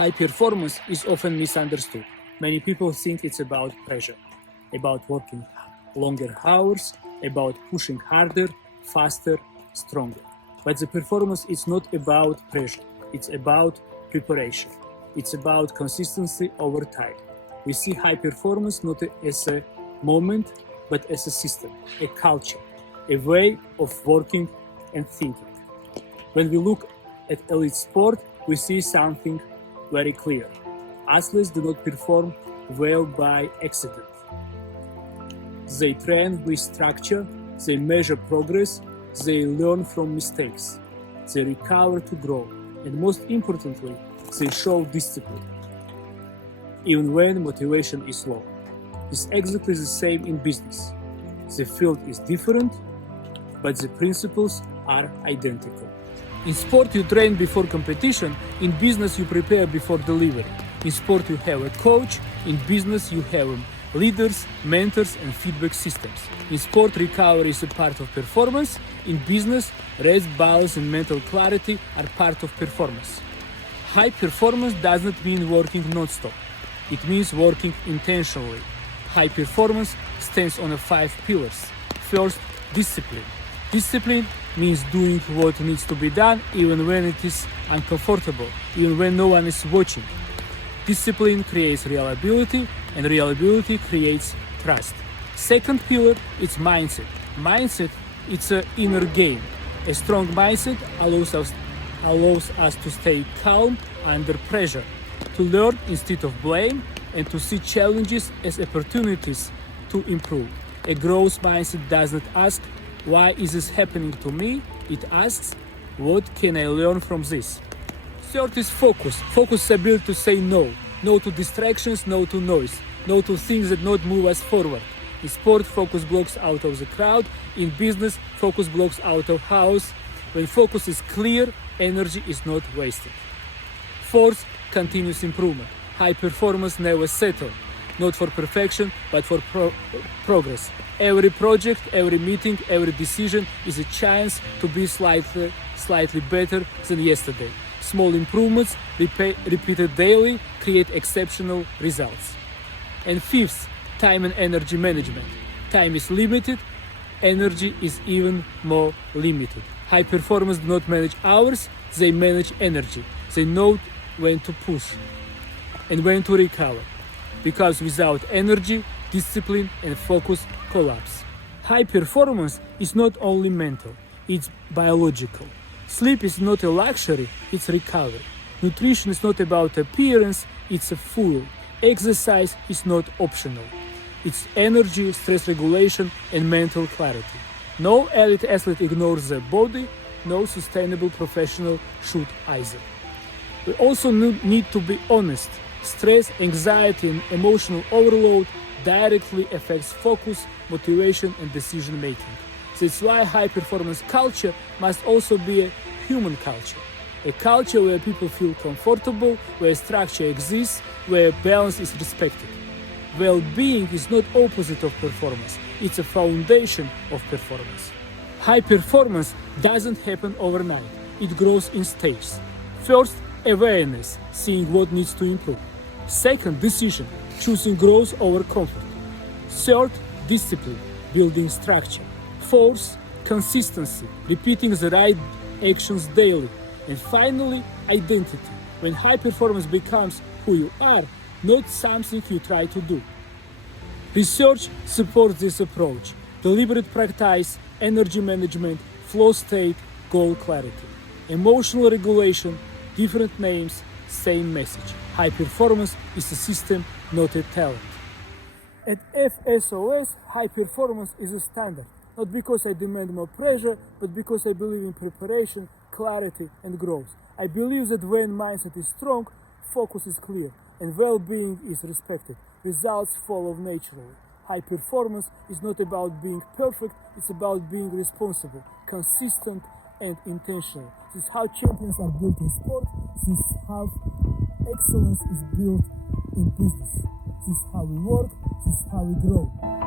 High performance is often misunderstood. Many people think it's about pressure, about working longer hours, about pushing harder, faster, stronger. But the performance is not about pressure, it's about preparation. It's about consistency over time. We see high performance not as a moment, but as a system, a culture, a way of working and thinking. When we look at elite sport, we see something very clear. Athletes do not perform well by accident. They train with structure, they measure progress, they learn from mistakes, they recover to grow, and most importantly, they show discipline, even when motivation is low. It's exactly the same in business. The field is different, but the principles are identical. In sport, you train before competition. In business, you prepare before delivery. In sport, you have a coach. In business, you have leaders, mentors, and feedback systems. In sport, recovery is a part of performance. In business, rest, balance, and mental clarity are part of performance. High performance doesn't mean working non-stop. It means working intentionally. High performance stands on 5 pillars. First, discipline. Discipline means doing what needs to be done even when it is uncomfortable, even when no one is watching. Discipline creates reliability, and reliability creates trust. Second pillar is mindset. Mindset is an inner game. A strong mindset allows us to stay calm under pressure, to learn instead of blame, and to see challenges as opportunities to improve. A growth mindset does not ask, why is this happening to me? It asks, what can I learn from this? Third is focus. Focus is ability to say no. No to distractions, no to noise. No to things that not move us forward. In sport, focus blocks out of the crowd. In business, focus blocks out of house. When focus is clear, energy is not wasted. Fourth, continuous improvement. High performance never settle. Not for perfection, but for progress. Every project, every meeting, every decision is a chance to be slightly better than yesterday. Small improvements, repeated daily, create exceptional results. And fifth, time and energy management. Time is limited, energy is even more limited. High performers do not manage hours, they manage energy. They know when to push and when to recover. Because without energy, discipline and focus collapse. High performance is not only mental, it's biological. Sleep is not a luxury, it's recovery. Nutrition is not about appearance, it's a fuel. Exercise is not optional. It's energy, stress regulation, and mental clarity. No elite athlete ignores their body, no sustainable professional should either. We also need to be honest. Stress, anxiety, and emotional overload directly affects focus, motivation, and decision making. That's why high-performance culture must also be a human culture. A culture where people feel comfortable, where structure exists, where balance is respected. Well-being is not opposite of performance, it's a foundation of performance. High performance doesn't happen overnight, it grows in stages. First, awareness, seeing what needs to improve. Second, decision, choosing growth over comfort. Third, discipline, building structure. Fourth, consistency, repeating the right actions daily. And finally, identity, when high performance becomes who you are, not something you try to do. Research supports this approach. Deliberate practice, energy management, flow state, goal clarity. Emotional regulation, different names, same message. High performance is a system, not a talent. At FSOS, high performance is a standard. Not because I demand more pressure, but because I believe in preparation, clarity, and growth. I believe that when mindset is strong, focus is clear, and well-being is respected. Results follow naturally. High performance is not about being perfect, it's about being responsible, consistent, and intentional. This is how champions are built in sport. This is how excellence is built in business. This is how we work. This is how we grow.